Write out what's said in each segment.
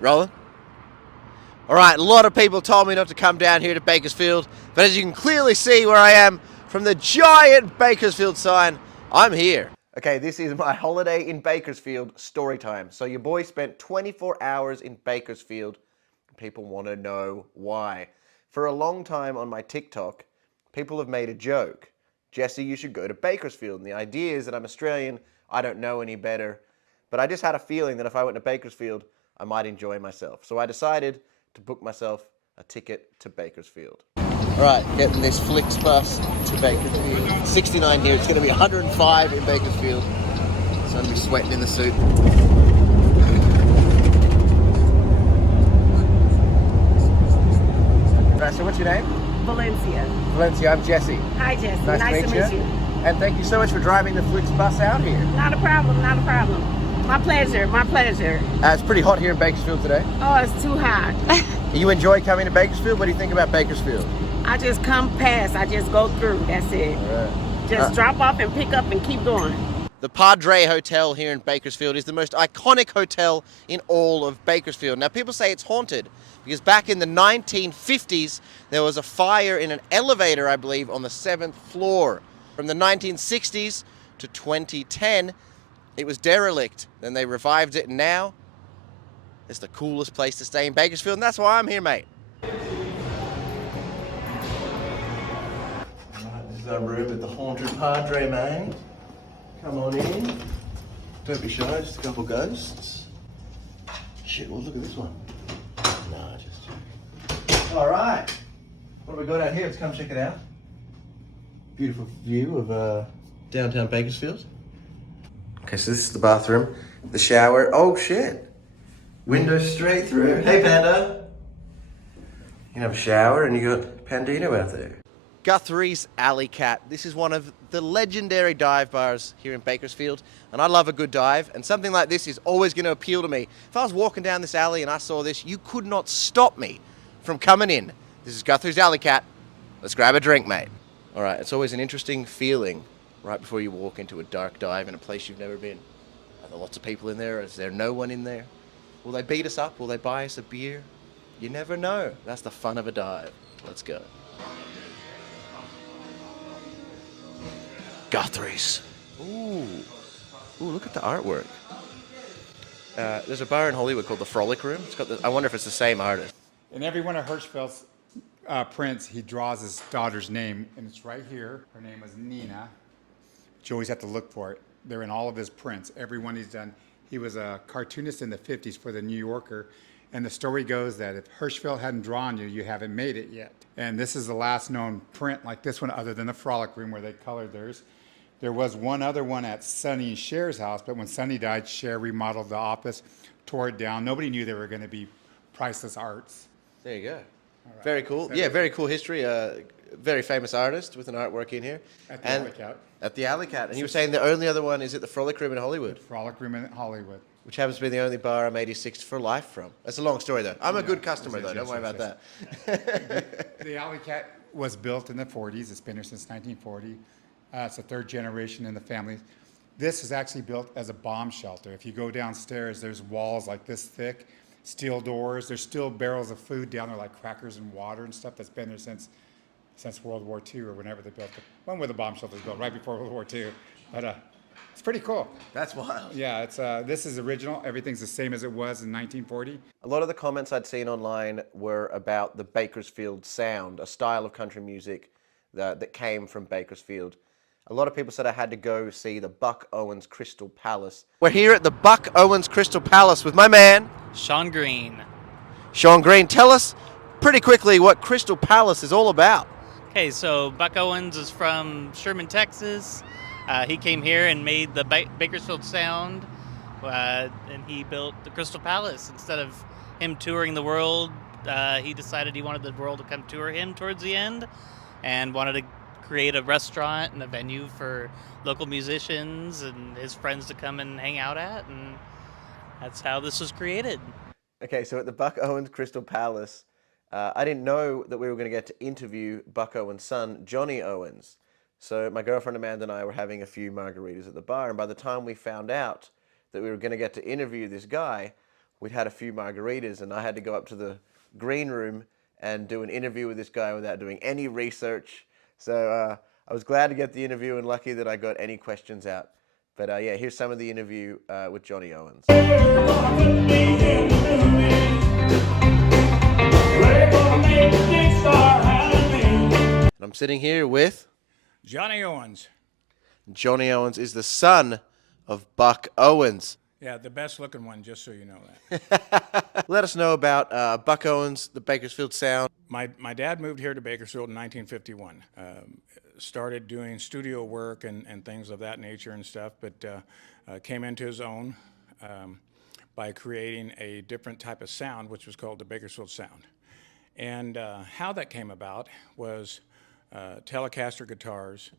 Rolling? Alright, a lot of people told me not to come down here to Bakersfield, but as you can clearly see where I am from the giant Bakersfield sign, I'm here. Okay, this is my holiday in Bakersfield story time. So your boy spent 24 hours in Bakersfield. People want to know why. For a long time on my TikTok, people have made a joke. Jesse, you should go to Bakersfield. And the idea is that I'm Australian, I don't know any better. But I just had a feeling that if I went to Bakersfield, I might enjoy myself. So I decided to book myself a ticket to Bakersfield. All right, getting this Flix bus to Bakersfield. 69 here. It's going to be 105 in Bakersfield. So I'm going to be sweating in the suit. Right, so what's your name? Valencia. Valencia, I'm Jesse. Hi, Jesse. Nice to meet you. And thank you so much for driving the Flix bus out here. Not a problem, not a problem. My pleasure, my pleasure. It's pretty hot here in Bakersfield today. Oh, it's too hot. You enjoy coming to Bakersfield? What do you think about Bakersfield? I just come past, I just go through, that's it. Right. Just drop off and pick up and keep going. The Padre Hotel here in Bakersfield is the most iconic hotel in all of Bakersfield. Now, people say it's haunted because back in the 1950s, there was a fire in an elevator, I believe, on the 7th floor. From the 1960s to 2010, it was derelict. Then they revived it, and now it's the coolest place to stay in Bakersfield, and that's why I'm here, mate. This is our room at the Haunted Padre, mate. Come on in. Don't be shy, just a couple ghosts. Shit, well, look at this one. Nah, just... All right. What have we got out here? Let's come check it out. Beautiful view of downtown Bakersfield. Okay, so this is the bathroom, the shower. Oh, shit. Window straight through. Hey, Panda. You can have a shower and you got Pandino out there. Guthrie's Alley Cat. This is one of the legendary dive bars here in Bakersfield, and I love a good dive, and something like this is always going to appeal to me. If I was walking down this alley and I saw this, you could not stop me from coming in. This is Guthrie's Alley Cat. Let's grab a drink, mate. All right, it's always an interesting feeling right before you walk into a dark dive in a place you've never been. Are there lots of people in there? Is there no one in there? Will they beat us up? Will they buy us a beer? You never know. That's the fun of a dive. Let's go. Guthrie's. Ooh, look at the artwork. There's a bar in Hollywood called the Frolic Room. It's got I wonder if it's the same artist. In every one of Hirschfeld's prints, he draws his daughter's name, and it's right here. Her name was Nina. You always have to look for it. They're in all of his prints, every one he's done. He was a cartoonist in the 50s for the New Yorker, and the story goes that if Hirschfeld hadn't drawn you, you haven't made it yet. And this is the last known print like this one, other than the Frolic Room where they colored theirs. There was one other one at Sonny and Cher's house, but when Sonny died, Cher remodeled the office, tore it down. Nobody knew they were going to be priceless arts. There you go. Right. Very cool. Yeah, very cool history. Very famous artist with an artwork in here. At the Alley Cat. At the Alley Cat. And you were saying the only other one is at the Frolic Room in Hollywood. The Frolic Room in Hollywood. Which happens to be the only bar I'm 86 for life from. That's a long story, though. I'm a good customer, though. Don't worry about that. The Alley Cat was built in the 40s. It's been here since 1940. It's the third generation in the family. This is actually built as a bomb shelter. If you go downstairs, there's walls like this thick, steel doors. There's still barrels of food down there, like crackers and water and stuff that's been there since World War II or whenever they built it. When were the bomb shelters built? Right before World War II. But it's pretty cool. That's wild. Yeah, it's this is original. Everything's the same as it was in 1940. A lot of the comments I'd seen online were about the Bakersfield sound, a style of country music that came from Bakersfield. A lot of people said I had to go see the Buck Owens Crystal Palace. We're here at the Buck Owens Crystal Palace with my man, Sean Green. Sean Green. Tell us pretty quickly what Crystal Palace is all about. Okay, so Buck Owens is from Sherman, Texas. He came here and made the Bakersfield sound, and he built the Crystal Palace. Instead of him touring the world, he decided he wanted the world to come tour him towards the end, and wanted to create a restaurant and a venue for local musicians and his friends to come and hang out at, and that's how this was created. Okay, so at the Buck Owens Crystal Palace, I didn't know that we were going to get to interview Buck Owens' son, Johnny Owens. So my girlfriend Amanda and I were having a few margaritas at the bar, and by the time we found out that we were going to get to interview this guy, we'd had a few margaritas, and I had to go up to the green room and do an interview with this guy without doing any research. So I was glad to get the interview and lucky that I got any questions out. But yeah, here's some of the interview with Johnny Owens. And I'm sitting here with Johnny Owens. Johnny Owens is the son of Buck Owens. Yeah, the best looking one, just so you know that. Let us know about Buck Owens, the Bakersfield Sound. My dad moved here to Bakersfield in 1951. Started doing studio work and things of that nature and stuff, but came into his own by creating a different type of sound, which was called the Bakersfield Sound. And how that came about was Telecaster guitars,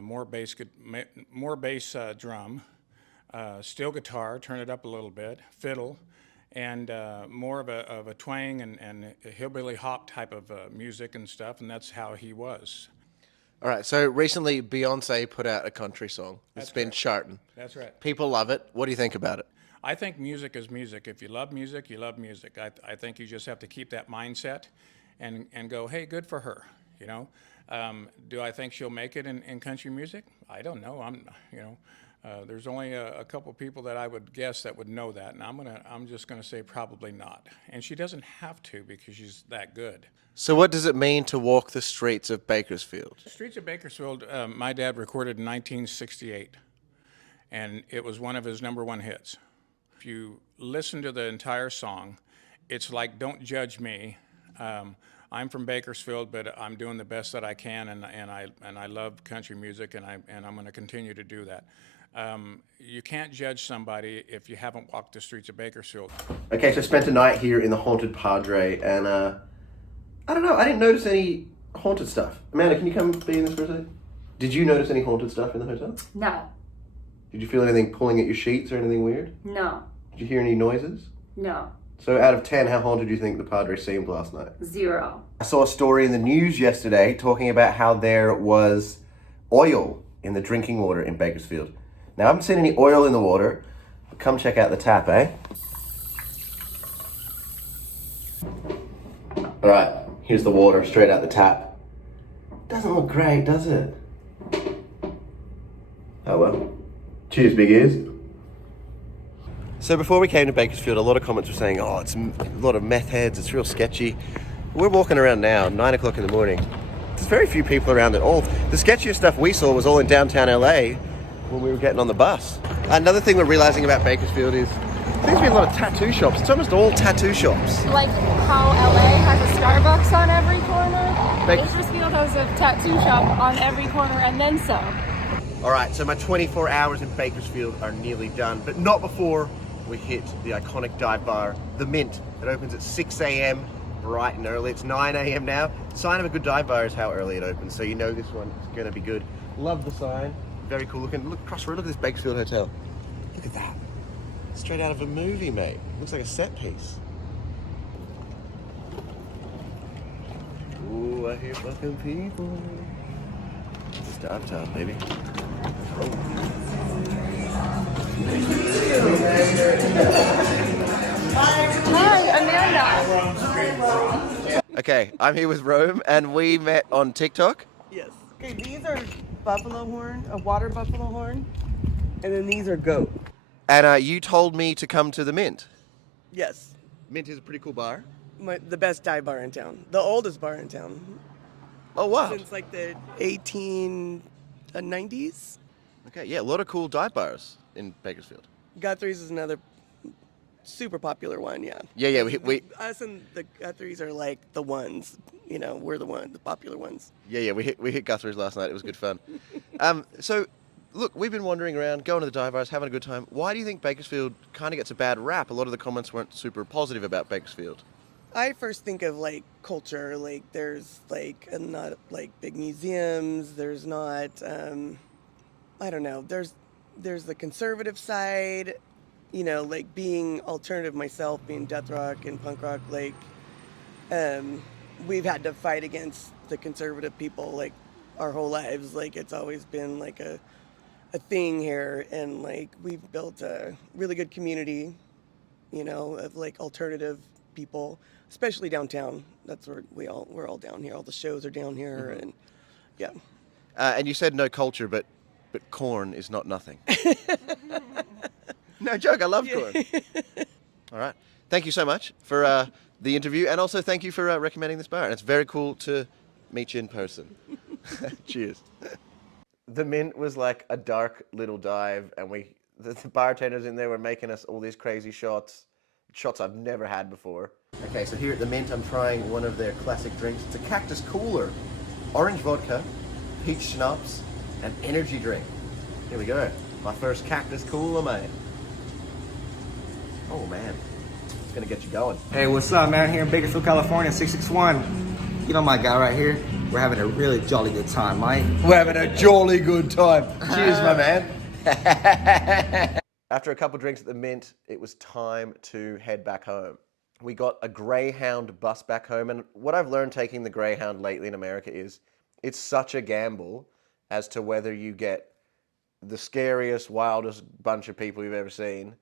more bass drum, steel guitar, turn it up a little bit, fiddle, and more of a twang and a hillbilly hop type of music and stuff, and that's how he was. All right, so recently Beyonce put out a country song. It's been charting. That's right. People love it. What do you think about it? I think music is music. If you love music, you love music. I think you just have to keep that mindset and go, hey, good for her, you know? Do I think she'll make it in country music? I don't know. There's only a couple people that I would guess that would know that, and I'm just gonna say probably not. And she doesn't have to because she's that good. So what does it mean to walk the streets of Bakersfield? The Streets of Bakersfield, my dad recorded in 1968, and it was one of his #1 hits. If you listen to the entire song, it's like "Don't Judge Me." I'm from Bakersfield, but I'm doing the best that I can, and I love country music, and I'm going to continue to do that. You can't judge somebody if you haven't walked the streets of Bakersfield. Okay, so I spent a night here in the Haunted Padre, and I don't know, I didn't notice any haunted stuff. Amanda, can you come be in this for a second? Did you notice any haunted stuff in the hotel? No. Did you feel anything pulling at your sheets or anything weird? No. Did you hear any noises? No. So out of 10, how haunted do you think the Padre seemed last night? 0. I saw a story in the news yesterday talking about how there was oil in the drinking water in Bakersfield. Now, I haven't seen any oil in the water, but come check out the tap, eh? All right, here's the water straight out the tap. Doesn't look great, does it? Oh well. Cheers, big ears. So before we came to Bakersfield, a lot of comments were saying, oh, it's a lot of meth heads, it's real sketchy. We're walking around now, 9 o'clock in the morning. There's very few people around at all. The sketchiest stuff we saw was all in downtown LA when we were getting on the bus. Another thing we're realizing about Bakersfield is there seems to be a lot of tattoo shops. It's almost all tattoo shops. Like how LA has a Starbucks on every corner, Bakersfield has a tattoo shop on every corner and then some. All right, so my 24 hours in Bakersfield are nearly done, but not before we hit the iconic dive bar, The Mint. It opens at 6 a.m. bright and early. It's 9 a.m. now. Sign of a good dive bar is how early it opens, so you know this one is gonna be good. Love the sign. Very cool looking. Look across the road, look at this Bakersfield Hotel. Look at that. Straight out of a movie, mate. Looks like a set piece. Ooh, I hear fucking people. It's dive time, baby. Hi, Amanda. Okay, I'm here with Rome, and we met on TikTok. Yes. Okay, these are buffalo horn, a water buffalo horn, and then these are goat. And you told me to come to the Mint. Yes. Mint is a pretty cool bar. The best dive bar in town. The oldest bar in town. Oh, wow. Since like the 1890s. Okay, yeah, a lot of cool dive bars in Bakersfield. Guthrie's is another super popular one, yeah. Yeah, we Us and the Guthrie's are like the ones, you know, we're the popular ones. we hit Guthrie's last night. It was good fun. So, look, we've been wandering around, going to the dive bars, having a good time. Why do you think Bakersfield kind of gets a bad rap? A lot of the comments weren't super positive about Bakersfield. I first think of like culture, like there's like not like big museums, there's not, I don't know, there's the conservative side, you know, like being alternative myself, being death rock and punk rock, like we've had to fight against the conservative people like our whole lives. Like it's always been like a thing here, and like we've built a really good community you know, of like alternative people, especially downtown. That's where we're all down here. All the shows are down here, and yeah. And you said no culture, but corn is not nothing. No joke, I love corn. All right. Thank you so much for the interview, and also thank you for recommending this bar. And it's very cool to meet you in person. Cheers. The Mint was like a dark little dive, and the bartenders in there were making us all these crazy shots I've never had before. Okay, so here at the Mint, I'm trying one of their classic drinks. It's a cactus cooler, orange vodka, peach schnapps, and energy drink. Here we go. My first cactus cooler, mate. Oh man, it's gonna get you going. Hey, what's up, man? Here in Bakersfield, California, 661. You know my guy right here. We're having a really jolly good time, mate. We're having a jolly good time. Cheers, my man. After a couple drinks at the Mint, it was time to head back home. We got a Greyhound bus back home, and what I've learned taking the Greyhound lately in America is it's such a gamble as to whether you get the scariest, wildest bunch of people you've ever seen,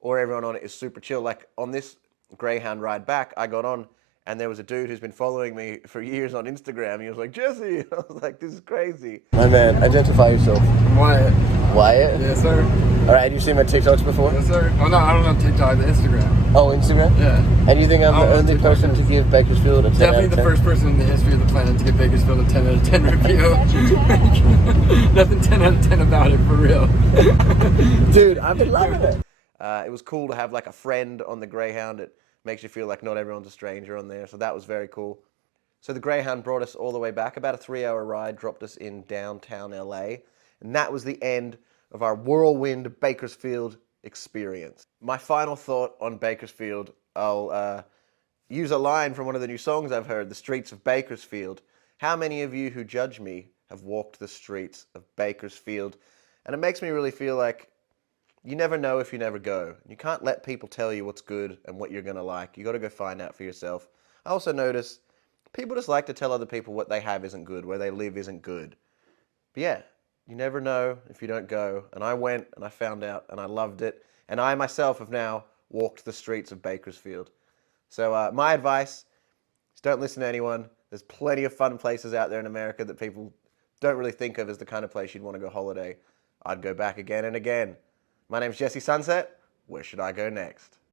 or everyone on it is super chill. Like on this Greyhound ride back, I got on and there was a dude who's been following me for years on Instagram. He was like, Jesse. I was like, this is crazy. My man, identify yourself. I'm Wyatt. Wyatt? Yes, sir. All right, have you seen my TikToks before? Yes, sir. Oh, no, I don't know TikTok, the Instagram. Oh, Instagram? Yeah. And you think I'm the only person to give Bakersfield a 10 Definitely out of the 10? first person in the history of the planet to give Bakersfield a 10 out of 10 review. Nothing 10 out of 10 about it, for real. Dude, I've been loving it. It was cool to have like a friend on the Greyhound. It makes you feel like not everyone's a stranger on there, so that was very cool. So the Greyhound brought us all the way back, about a 3-hour ride, dropped us in downtown LA, and that was the end of our whirlwind Bakersfield experience. My final thought on Bakersfield, I'll use a line from one of the new songs I've heard, The Streets of Bakersfield. How many of you who judge me have walked the streets of Bakersfield? And it makes me really feel like you never know if you never go. You can't let people tell you what's good and what you're going to like. You got to go find out for yourself. I also notice people just like to tell other people what they have isn't good, where they live isn't good. But yeah, you never know if you don't go. And I went and I found out and I loved it. And I myself have now walked the streets of Bakersfield. So my advice is don't listen to anyone. There's plenty of fun places out there in America that people don't really think of as the kind of place you'd want to go holiday. I'd go back again and again. My name's Jesse Sunset. Where should I go next?